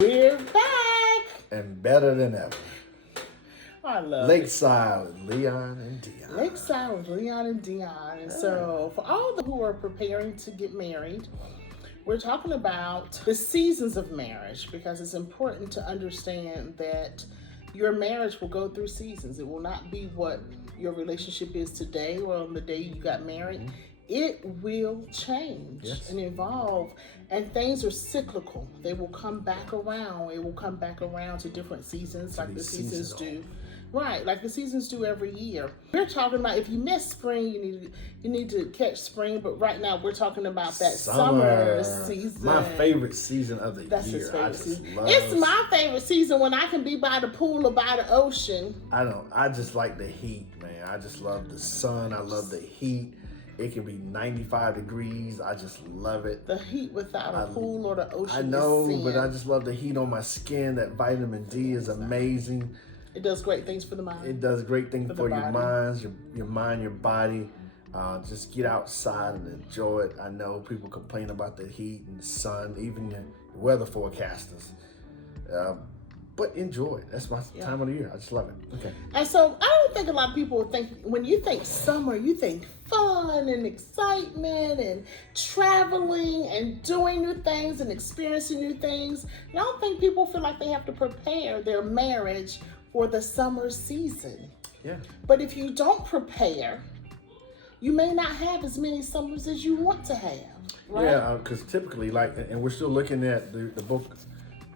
We're back. And better than ever. I love Lakeside with Leon and Dion. Lakeside with Leon and Dion. And so for all who are preparing to get married, we're talking about the seasons of marriage, because it's important to understand that your marriage will go through seasons. It will not be what your relationship is today or on the day you got married. Mm-hmm. It will change and evolve, and things are cyclical. They will come back around. It will come back around to different seasons, like the seasons do. Right, like the seasons do every year. We're talking about if you miss spring, you need to catch spring. But right now, we're talking about that summer season. My favorite season of the year. That's his favorite season. Love it's my favorite season when I can be by the pool or by the ocean. I just like the heat, man. I just love the sun. I love the heat. It can be 95 degrees. I just love it. The heat without a pool or the ocean. I know, but I just love the heat on my skin. That vitamin D is amazing. It does great things for the mind. It does great things for your minds, your mind, your body. Just get outside and enjoy it. I know people complain about the heat and the sun, even the weather forecasters. But enjoy it. That's my time of the year. I just love it. Okay. And so I don't think a lot of people think, when you think summer, you think fun and excitement and traveling and doing new things and experiencing new things. And I don't think people feel like they have to prepare their marriage for the summer season. Yeah. But if you don't prepare, you may not have as many summers as you want to have. Right? Yeah, because typically, and we're still looking at the book,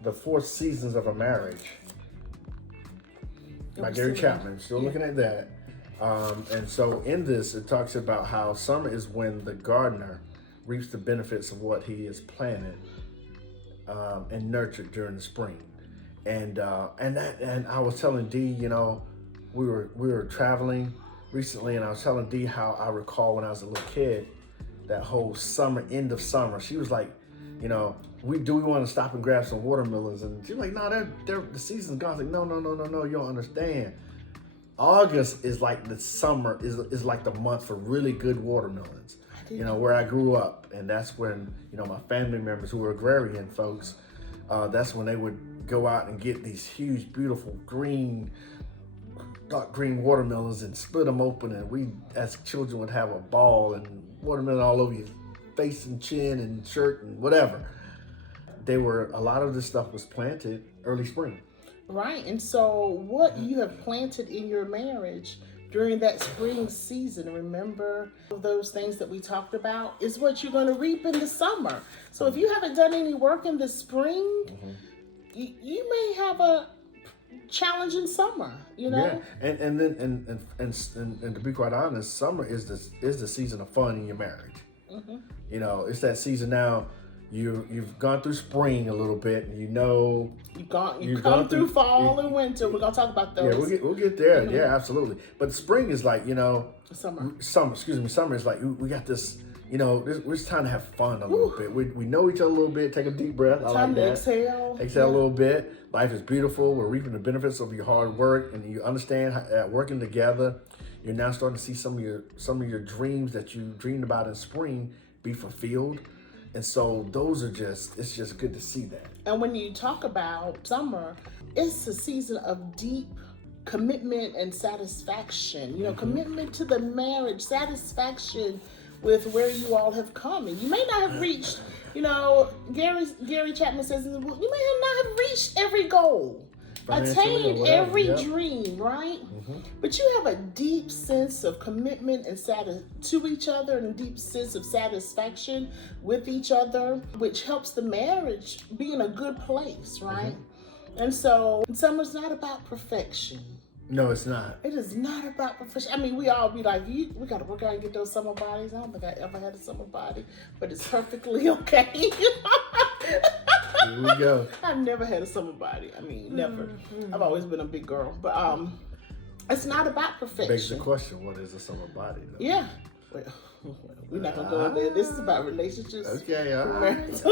The 4 Seasons of a Marriage by Gary Chapman. Still looking at that. And so in this, it talks about how summer is when the gardener reaps the benefits of what he has planted and nurtured during the spring. And I was telling Dee, we were traveling recently, and I was telling Dee how I recall when I was a little kid, that whole summer, end of summer. She was like, do we want to stop and grab some watermelons? And she's like, no, the season's gone. I was like, no, you don't understand. August is like the summer, is like the month for really good watermelons. Where I grew up. And that's when, my family members who were agrarian folks, that's when they would go out and get these huge, beautiful dark green watermelons and split them open. And we, as children, would have a ball and watermelon all over your face and chin and shirt and whatever. A lot of this stuff was planted early spring. Right. And so what you have planted in your marriage during that spring season, remember those things that we talked about, is what you're going to reap in the summer. So if you haven't done any work in the spring, you may have a challenging summer, Yeah, and to be quite honest, summer is the season of fun in your marriage. It's that season now. You've gone through spring a little bit, and you've come through fall and winter. We're gonna talk about those. Yeah, we'll get there. Yeah, absolutely. But the spring is like summer. Summer is like we got this. We're just trying to have fun a little bit. We know each other a little bit. Take a deep breath. I like that. Exhale a little bit. Life is beautiful. We're reaping the benefits of your hard work, and you understand that working together, you're now starting to see some of your dreams that you dreamed about in spring be fulfilled. And so it's just good to see that. And when you talk about summer, it's a season of deep commitment and satisfaction. Commitment to the marriage, satisfaction with where you all have come. And you may not have reached, Gary Chapman says, you may not have reached every goal, attained every dream, right? But you have a deep sense of commitment and to each other, and a deep sense of satisfaction with each other, which helps the marriage be in a good place, right? And so summer's not about perfection. No, it's not. It is not about perfection. I mean, we all be like, we got to work out and get those summer bodies. I don't think I ever had a summer body, but it's perfectly okay. Here we go. I've never had a summer body. I mean, never. I've always been a big girl. But it's not about perfection. Begs the question, what is a summer body, though? Yeah. Well, we're not going to go there. This is about relationships. Okay, all right.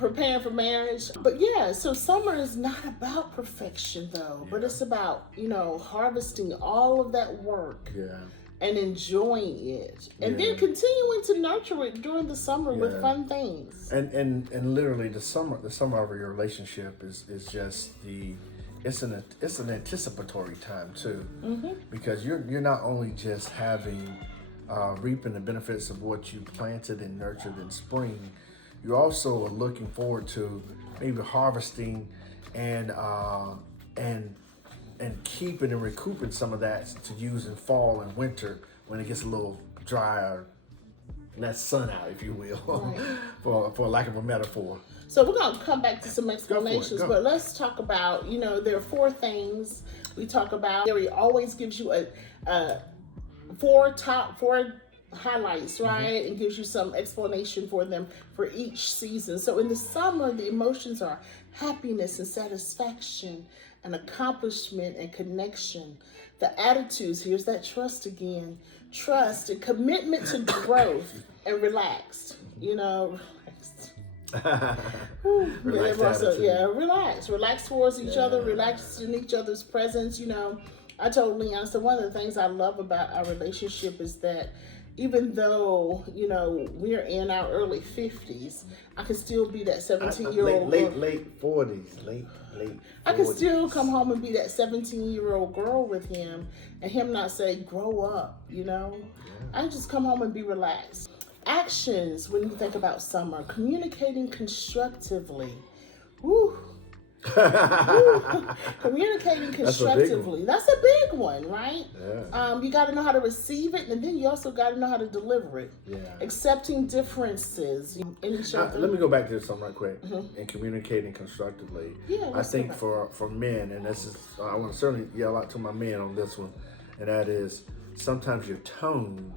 Preparing for marriage. But yeah, so summer is not about perfection, though. But it's about, harvesting all of that work and enjoying it, and Yeah. then continuing to nurture it during the summer with Yeah. fun things. And literally the summer of your relationship is just it's an anticipatory time too, because you're not only just having reaping the benefits of what you planted and nurtured in spring, you also are looking forward to maybe harvesting and keeping and recouping some of that to use in fall and winter when it gets a little drier, less sun out, if you will, Right. for lack of a metaphor. So we're going to come back to some explanations, Go. but let's talk about, there are 4 things we talk about. Gary always gives you a 4 highlights, right? And gives you some explanation for them for each season. So in the summer, the emotions are happiness and satisfaction and accomplishment and connection. The attitudes, here's that trust again. Trust and commitment to growth and relaxed, relaxed. Relaxed attitude. Relax towards each other, relax in each other's presence. I told Leon, so one of the things I love about our relationship is that even though we're in our early 50s, I can still be that 17-year-old late 40s, late 40s. I can still come home and be that 17-year-old girl with him, and him not say grow up. I just come home and be relaxed. Actions when you think about summer: communicating constructively. Woo. Communicating constructively. That's a big one, right? Yeah. You got to know how to receive it, and then you also got to know how to deliver it. Yeah. Accepting differences in each other. Let me go back to something right quick. And communicating constructively. Yeah, I think for men, and this is, I want to certainly yell out to my men on this one, and that is sometimes your tone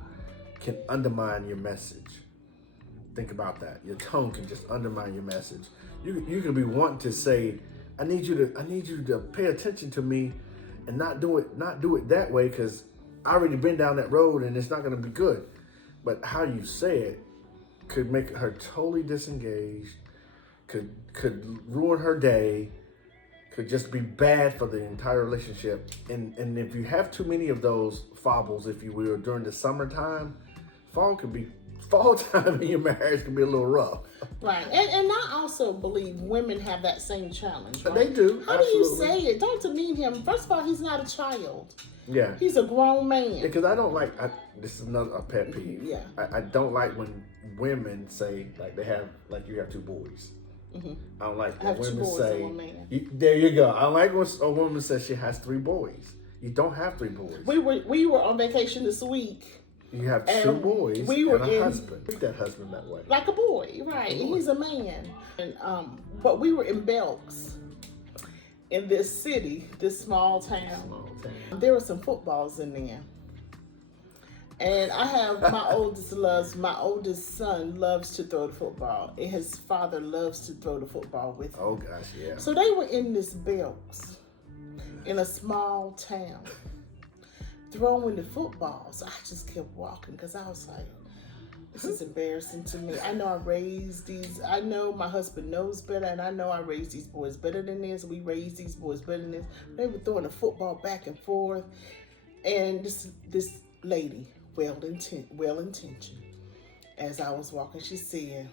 can undermine your message. Think about that. Your tone can just undermine your message. You could be wanting to say, I need you to pay attention to me, and not do it that way, because I already been down that road and it's not going to be good. But how you say it could make her totally disengaged, could ruin her day, could just be bad for the entire relationship. And if you have too many of those foibles, if you will, during the summertime, fall time in your marriage can be a little rough. Right. And I also believe women have that same challenge. Right? They do. How absolutely. do you say it? Don't demean him. First of all, he's not a child. Yeah. He's a grown man. Because I don't like, this is another pet peeve. Yeah. I don't like when women say, like, you have 2 boys. I don't like when women say, there you go. I don't like when a woman says she has 3 boys. You don't have 3 boys. We were on vacation this week. You have 2 boys and a husband. Treat that husband that way. Like a boy, right? He's a man. And but we were in Belks, in this city, this small town. There were some footballs in there, and I have my oldest son loves to throw the football, and his father loves to throw the football with him. Oh gosh, yeah. So they were in this Belks, in a small town, throwing the football. So I just kept walking because I was like, this is embarrassing to me. I know my husband knows better, and I know I raised these boys better than this. We raised these boys better than this. They were throwing the football back and forth. And this lady, well-intentioned, as I was walking, she said,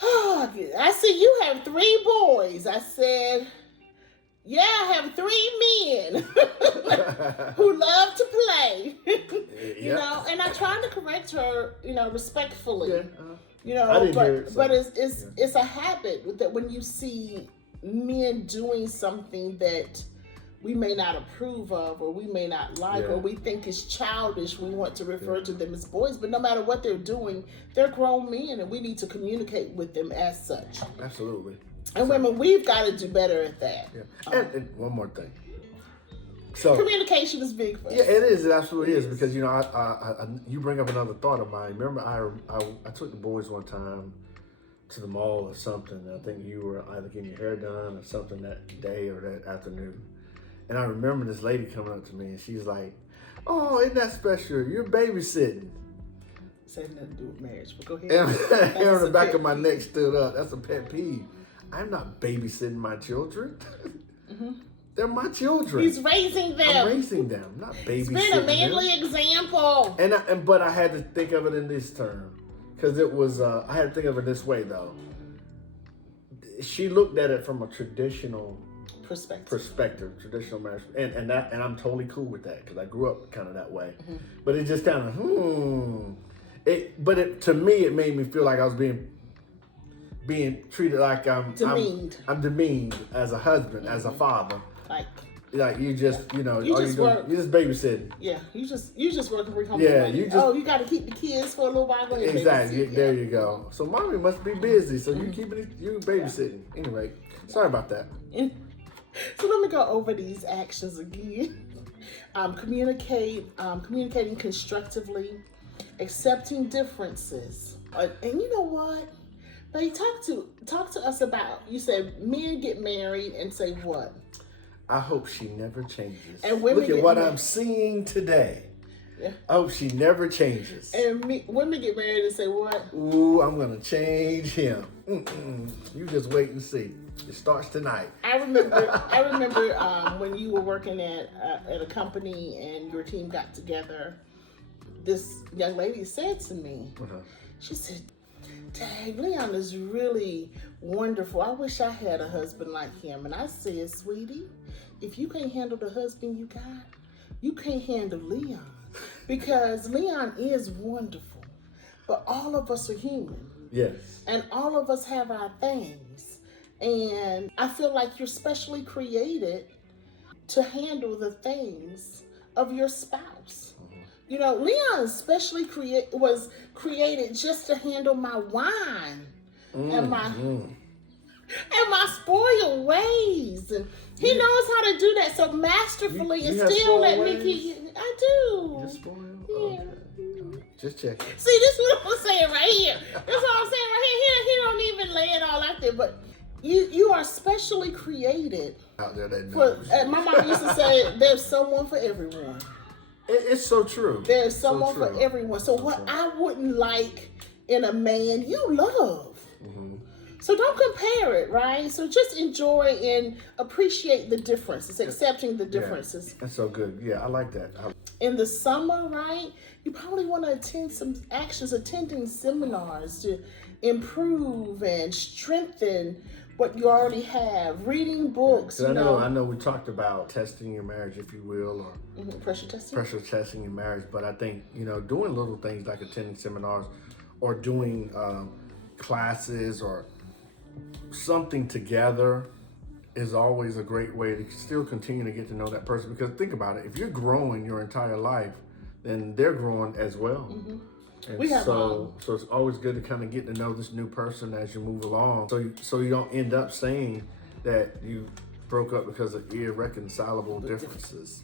oh, I see you have 3 boys. I said, yeah, I have 3 men who love to play, and I tried to correct her, respectfully, but it's a habit that when you see men doing something that we may not approve of, or we may not like, or we think is childish, we want to refer to them as boys. But no matter what they're doing, they're grown men, and we need to communicate with them as such. Absolutely. And women, we've got to do better at that. Yeah. And one more thing. So communication is big for us. Yeah, it is. It absolutely is. Because you bring up another thought of mine. Remember, I took the boys one time to the mall or something. I think you were either getting your hair done or something that day or that afternoon. And I remember this lady coming up to me, and she's like, "Oh, isn't that special? You're babysitting." This had nothing to do with marriage, but go ahead. And hair on the back of my neck stood up. That's a pet peeve. I'm not babysitting my children. They're my children. He's raising them. I'm raising them, not babysitting He's been a manly them. example. But I had to think of it in this term, because it was. I had to think of it this way though. She looked at it from a traditional perspective, traditional marriage, and I'm totally cool with that because I grew up kind of that way. Mm-hmm. But it just kind of to me it made me feel like I was being treated like I'm demeaned. I'm demeaned as a husband, as a father. Like you just, you know, you're just babysitting. Yeah, you just working for home. Yeah, you got to keep the kids for a little while. Exactly. There you go. So mommy must be busy, so you babysitting. Yeah. Anyway, sorry about that. So let me go over these actions again. Communicating constructively, accepting differences, and you know what? They talk to us about. You said men get married and say what? I hope she never changes. And women look at what I'm seeing today. Yeah. I hope she never changes. And women get married and say what? Ooh, I'm gonna change him. You just wait and see. It starts tonight. I remember when you were working at a company and your team got together. This young lady said to me, she said, "Dang, Leon is really wonderful. I wish I had a husband like him." And I said, "Sweetie, if you can't handle the husband you got, you can't handle Leon. Because Leon is wonderful, but all of us are human. Yes. And all of us have our things. And I feel like you're specially created to handle the things of your spouse. You know, Leon especially was created just to handle my wine and my spoiled ways, and he knows how to do that so masterfully, and still let me keep. I do. You're spoiled. Yeah. Okay. Just checking. See, this is what I'm saying right here. That's what I'm saying right here. He don't even lay it all out there, but you are specially created. Out there that knows. My mom used to say, "There's someone for everyone." It's so true. There's someone for everyone. So what I wouldn't like in a man, you love. Mm-hmm. So don't compare it, right? So just enjoy and appreciate the differences, accepting the differences. Yeah, that's so good. Yeah, I like that. In the summer, right, you probably want to attending seminars to improve and strengthen what you already have, reading books. I know we talked about testing your marriage, if you will, or pressure testing your marriage. But I think, doing little things like attending seminars or doing classes or something together is always a great way to still continue to get to know that person. Because think about it, if you're growing your entire life, then they're growing as well. Mm-hmm. And so it's always good to kind of get to know this new person as you move along. So you don't end up saying that you broke up because of irreconcilable differences.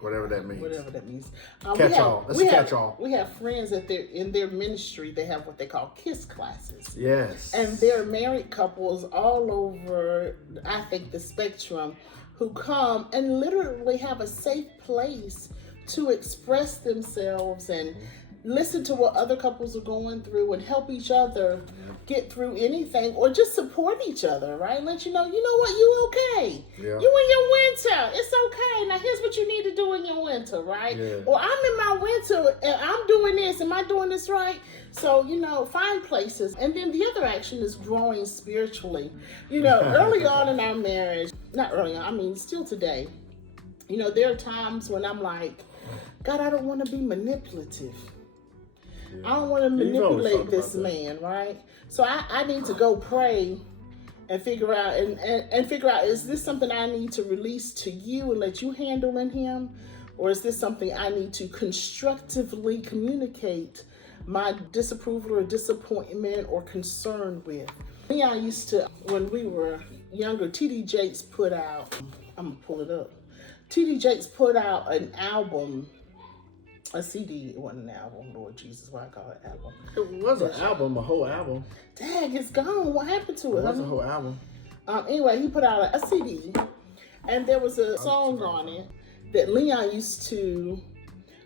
Whatever that means. Catch all. We have friends that in their ministry, they have what they call KISS classes. Yes. And they're married couples all over, I think, the spectrum, who come and literally have a safe place to express themselves and listen to what other couples are going through and help each other get through anything, or just support each other, right? Let you know what, you okay. Yeah. You in your winter. It's okay. Now here's what you need to do in your winter, right? Yeah. Or I'm in my winter and I'm doing this. Am I doing this right? So, find places. And then the other action is growing spiritually. Early on in our marriage, not early on, I mean, still today, there are times when I'm like, God, I don't want to be manipulative. Yeah. I don't want to manipulate this man, right? So I need to go pray and figure out is this something I need to release to you and let you handle in him, or is this something I need to constructively communicate my disapproval or disappointment or concern with? I used to, when we were younger, T.D. Jakes put out, I'm gonna pull it up. T.D. Jakes put out an album. A CD, it wasn't an album, Lord Jesus, why I call it album. It was an album, a whole album. Dang, it's gone. What happened to it? It was a whole album. Anyway, he put out a CD, and there was a song on it that Leon used to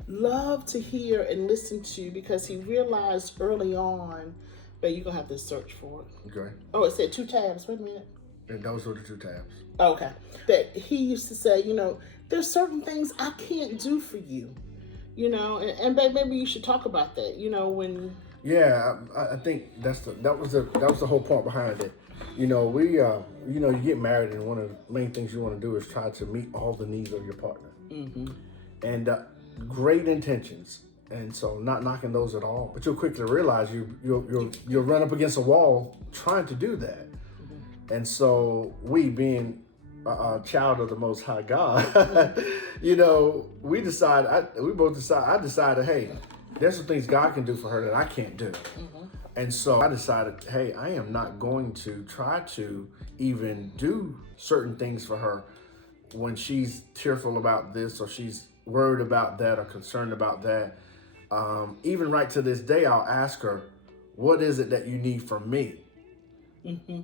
love to hear and listen to because he realized early on, but you're going to have to search for it. Okay. Oh, it said 2 tabs. Wait a minute. And those were the 2 tabs. Okay. That he used to say, there's certain things I can't do for you, and maybe you should talk about that, when. Yeah, I think that was the whole point behind it. You get married, and one of the main things you want to do is try to meet all the needs of your partner. Mm-hmm. And great intentions, and so not knocking those at all. But you'll quickly realize you'll run up against a wall trying to do that. Mm-hmm. And so we, being a child of the Most High God, we both decided, hey, there's some things God can do for her that I can't do. Mm-hmm. And so I decided, hey, I am not going to try to even do certain things for her when she's tearful about this, or she's worried about that, or concerned about that. Even right to this day, I'll ask her, what is it that you need from me? Mm-hmm.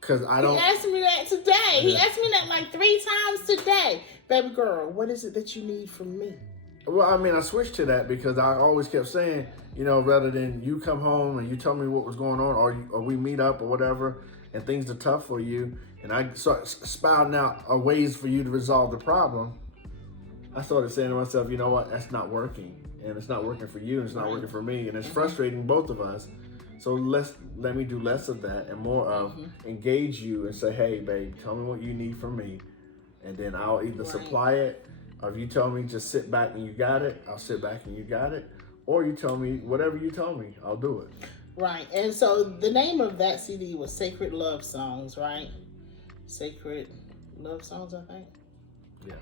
Because I don't. He asked me that today. Yeah. He asked me that like 3 times today. Baby girl, what is it that you need from me? Well, I mean, I switched to that because I always kept saying, rather than you come home and you tell me what was going on, or we meet up or whatever, and things are tough for you, and I start spouting out ways for you to resolve the problem, I started saying to myself, you know what, that's not working. And it's not working for you, and it's not working for me, and it's frustrating both of us. So let me do less of that and more of engage you and say, hey, babe, tell me what you need from me. And then I'll either supply it, or if you tell me just sit back and you got it, I'll sit back and you got it. Or you tell me, whatever you tell me, I'll do it. Right. And so the name of that CD was Sacred Love Songs, right? Sacred Love Songs, I think. Yeah.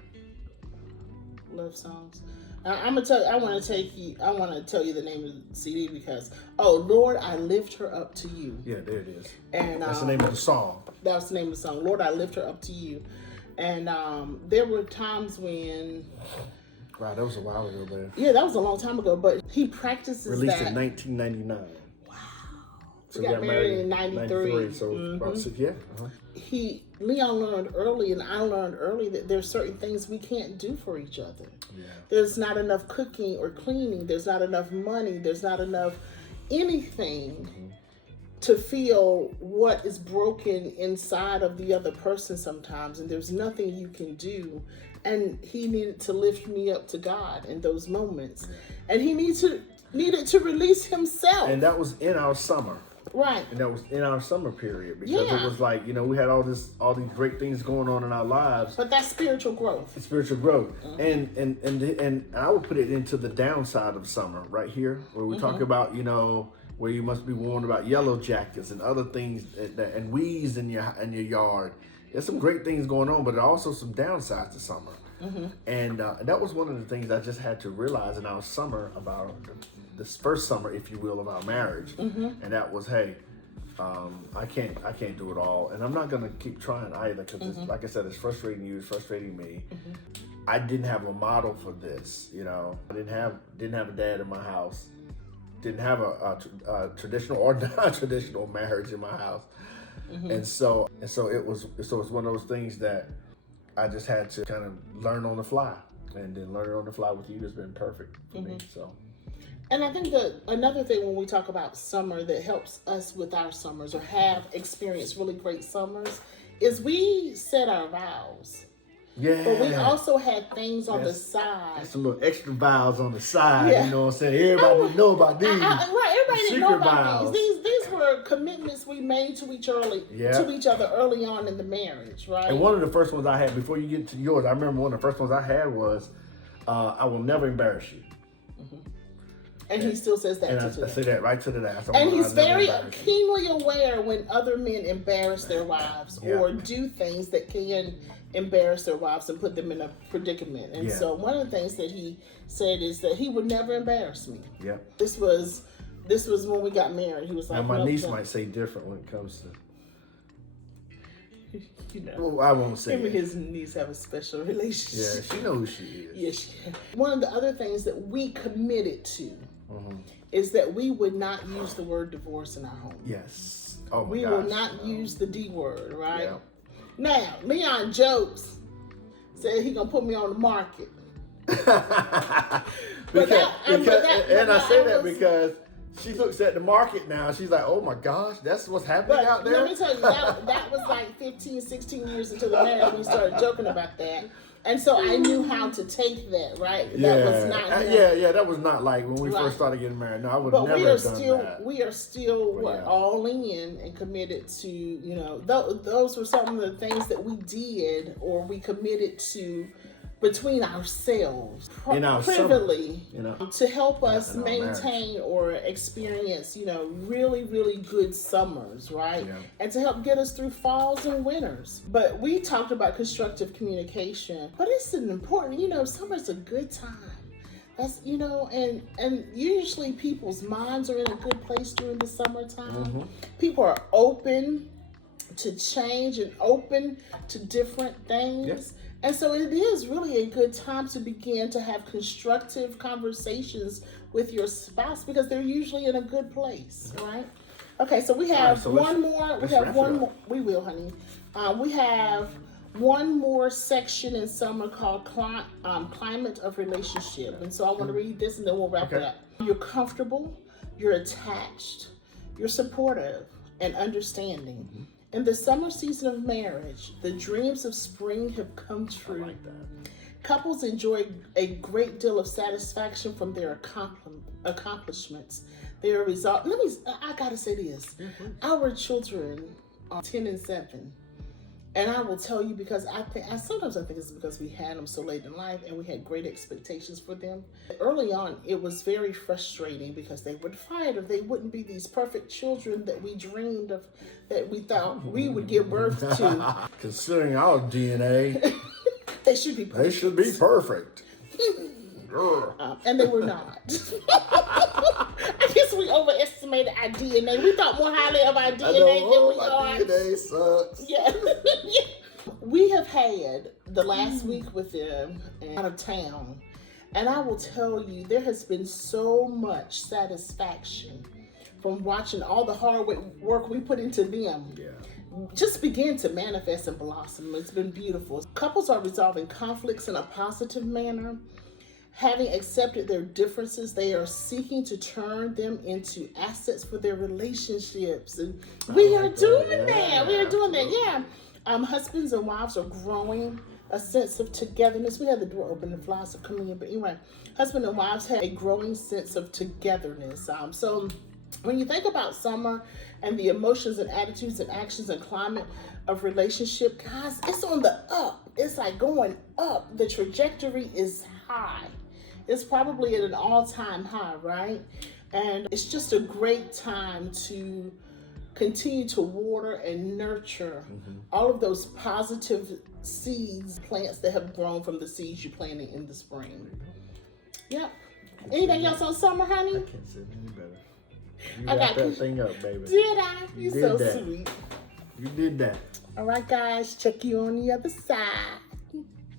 Love Songs. I want to tell you the name of the CD because, Lord, I lift her up to you. Yeah, there it is. And that's the name of the song. That was the name of the song. Lord, I lift her up to you. And there were times when. Wow, that was a while ago, man. Yeah, that was a long time ago. But he practices released that. in 1999. Wow. So we got married in 93. So about 6 years. Uh-huh. Leon learned early, and I learned early, that there's certain things we can't do for each other. Yeah. There's not enough cooking or cleaning. There's not enough money. There's not enough anything to feel what is broken inside of the other person sometimes. And there's nothing you can do. And he needed to lift me up to God in those moments. And he needed to release himself. And that was in our summer. Right. And that was in our summer period because it was like, we had all these great things going on in our lives. But that's spiritual growth. It's spiritual growth. And I would put it into the downside of summer right here, where we talk about, where you must be warned about yellow jackets and other things and weeds in your yard. There's some great things going on, but there are also some downsides to summer. Mm-hmm. And that was one of the things I just had to realize in our summer, about this first summer, if you will, of our marriage. Mm-hmm. And that was, hey, I can't do it all, and I'm not gonna keep trying either, because like I said, it's frustrating you, it's frustrating me. Mm-hmm. I didn't have a model for this, I didn't have a dad in my house, didn't have a traditional or non-traditional marriage in my house. Mm-hmm. and so it was one of those things that I just had to kind of learn on the fly, and then learning on the fly with you has been perfect for me. So. And I think that another thing when we talk about summer that helps us with our summers, or have experienced really great summers, is we set our vows. Yeah. But we also had things on the side. Some little extra vows on the side, you know what I'm saying? Everybody didn't know about these. Everybody didn't know about these. These were commitments we made to each other early on in the marriage, right? And one of the first ones I had, before you get to yours, I remember one of the first ones I had was, I will never embarrass you. And he still says that to today. I say that right to the last. And he's very keenly aware when other men embarrass their wives or do things that can embarrass their wives and put them in a predicament. And so one of the things that he said is that he would never embarrass me. Yeah. This was when we got married. He was like, now my niece might say different when it comes to. Well, I won't say. Him and his niece have a special relationship. Yeah, she knows who she is. Yes. One of the other things that we committed to is that we would not use the word divorce in our home. Yes. Oh my We gosh. will not use the D word, right? Yeah. Now, Leon jokes, said he gonna put me on the market. because I say that because she looks at the market now. She's like, oh my gosh, that's what's happening out there. Let me tell you, that was like 15, 16 years into the marriage we started joking about that. And so I knew how to take that, right? Yeah, That was not that was not like when we first started getting married. No, I would never have done that. We are still all in and committed to, you know, those were some of the things that we did or we committed to between ourselves privately, you know, to help us maintain or experience, you know, really, really good summers, right? Yeah. And to help get us through falls and winters. But we talked about constructive communication, but it's an important, you know, summer's a good time. That's, you know, and usually people's minds are in a good place during the summertime. Mm-hmm. People are open to change and open to different things. Yes. And so it is really a good time to begin to have constructive conversations with your spouse because they're usually in a good place, right? Okay, so we have one more. We will, honey. We have one more section in summer called Climate of Relationship. And so I want to read this and then we'll wrap it up. You're comfortable, you're attached, you're supportive and understanding. Mm-hmm. In the summer season of marriage, the dreams of spring have come true. I like that. Couples enjoy a great deal of satisfaction from their accomplishments. They are I gotta say this. Mm-hmm. Our children are 10 and 7. And I will tell you because sometimes I think it's because we had them so late in life and we had great expectations for them. Early on, it was very frustrating because they would fight or they wouldn't be these perfect children that we dreamed of, that we thought we would give birth to. Considering our DNA, they should be perfect. They should be perfect. And they were not. I guess we overestimated our DNA. We thought more highly of our DNA than we are. DNA sucks. Yeah. We have had the last week with them out of town, and I will tell you, there has been so much satisfaction from watching all the hard work we put into them. Yeah. Just begin to manifest and blossom. It's been beautiful. Couples are resolving conflicts in a positive manner. Having accepted their differences, they are seeking to turn them into assets for their relationships. And we are doing that. We are doing that, yeah. Husbands and wives are growing a sense of togetherness. We had the door open, the flies are coming in. But anyway, husband and wives have a growing sense of togetherness. So when you think about summer and the emotions and attitudes and actions and climate of relationship, guys, it's on the up. It's like going up. The trajectory is high. It's probably at an all-time high, right? And it's just a great time to continue to water and nurture all of those positive seeds, plants that have grown from the seeds you planted in the spring. Yep. Anything else on summer, honey? I can't say any better. You wrapped that thing up, baby. Did I? You're so sweet. You did that. All right, guys. Check you on the other side.